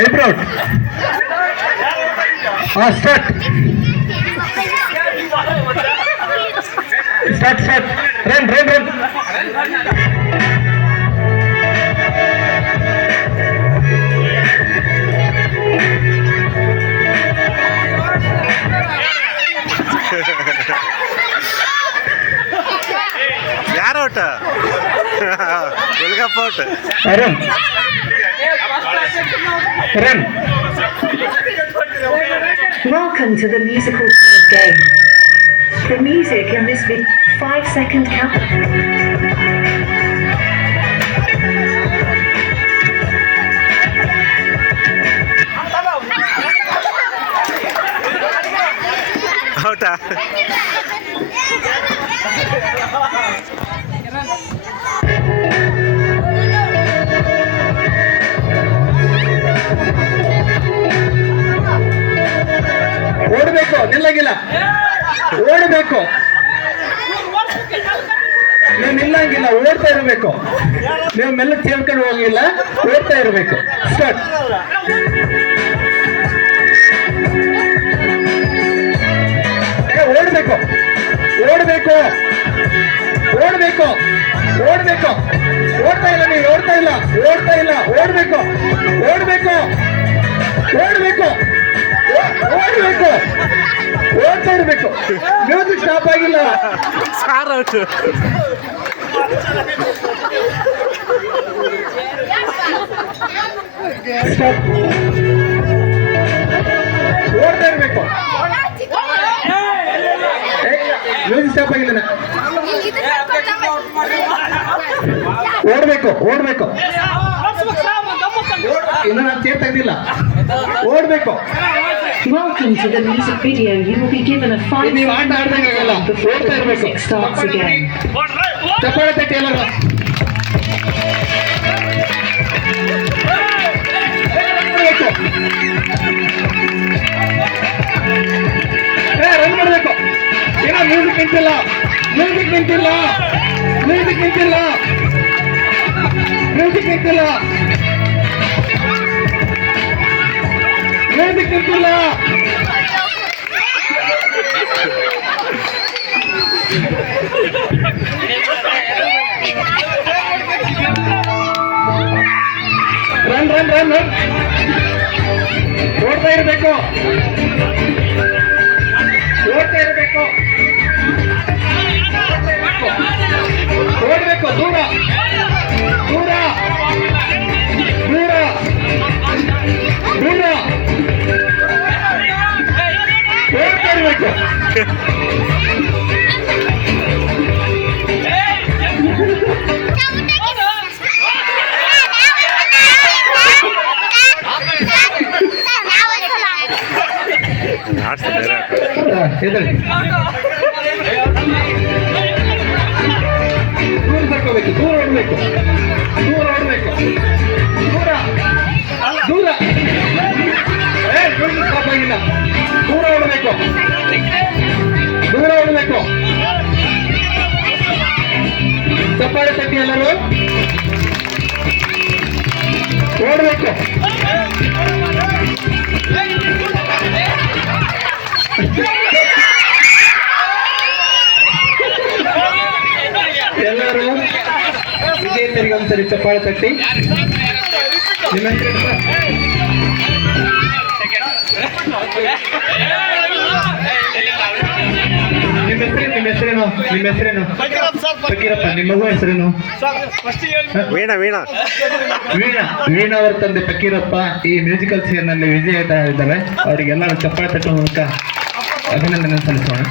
Improve. Start. Start. Run. ಯಾರೋಟ ಒಳಗಪ್ಪೋಟ Run. Welcome to the musical card game. The music in this 5-second count. ಔಟಾ ಓಡಬೇಕು, ನಿಲ್ಲಂಗಿಲ್ಲ. ಓಡಬೇಕು, ನೀವು ನಿಲ್ಲಂಗಿಲ್ಲ, ಓಡ್ತಾ ಇರಬೇಕು. ನೀವು ಮೆಲ್ಲಕ್ಕೆ ಸೇರ್ಕೊಂಡು ಹೋಗಿಲ್ಲ, ಓಡ್ತಾ ಇರಬೇಕು. ಸ್ಟಾರ್ಟ್. ಓಡಬೇಕು. ಓಡ್ತಾ ಇಲ್ಲ, ನೀವು ಓಡ್ತಾ ಇಲ್ಲ. ಓಡಬೇಕು. ಓಡ್ತಾ ಇರಬೇಕು. ಮ್ಯೂಸಿಕ್ ಸ್ಟಾಪ್ ಆಗಿಲ್ಲ. Sir out. ಓಡ್ತಾ ಇರಬೇಕು. ಮ್ಯೂಸಿಕ್ ಸ್ಟಾಪ್ ಆಗಿಲ್ಲ. ಓಡ್ಬೇಕು. ಇನ್ನು ನಾನು chair ತೆಗ್ದಿಲ್ಲ. ಓಡ್ಬೇಕು. Welcome to the music video. You will be given a 5 ನೀವು ಆಟ ಆಡ್ದಂಗಾಗಲ್ಲ. ಓಡ್ತಾ ಇರಬೇಕು. Music starts again. ಚಪ್ಪಾಳೆ ತಟ್ಟಿ ಎಲ್ಲರೂ. ರನ್ ಮಾಡಬೇಕು. ಏನೋ ಮ್ಯೂಸಿಕ್ ನಿಂತಿಲ್ಲ. ರನ್. ಓಡ್ತಾ ಇರಬೇಕು. ಓಡಬೇಕು. ದೂರ. ಓಡ್ತಾ ಇರಬೇಕು. ಎದಳಿ ದೂರ ಸರ್ಕೋಬೇಕು. ದೂರ ಓಡಬೇಕು. ಸ್ಟಾಪ್ ಆಗಿಲ್ಲ. ದೂರ ಓಡಬೇಕು. ಚಪ್ಪಾಳೆ ತಟ್ಟಿ ಎಲ್ಲರೂ. ಓಡಬೇಕು. ಎಲ್ಲರೂ ವಿಜೇತರಿಗೆ ಒಂದ್ಸರಿ ಚಪ್ಪಾಳೆ ತಟ್ಟಿ. ನಿಮ್ಮ ಹೆಸರೇನು? ಫಕೀರಪ್ಪ. ನಿಮ್ಮ ಮಗು ಹೆಸರೇನು? ವೀಣಾ ಅವರ ತಂದೆ ಫಕೀರಪ್ಪ ಈ ಮ್ಯೂಸಿಕಲ್ ಚೇರ್ ನಲ್ಲಿ ವಿಜೇತ ಇದ್ದಾರೆ. ಅವರಿಗೆಲ್ಲ ಚಪ್ಪಾಳೆ ತಟ್ಟುವ ಮೂಲಕ ಅಭಿನಂದನೆ ಸಲ್ಲಿಸೋಣ.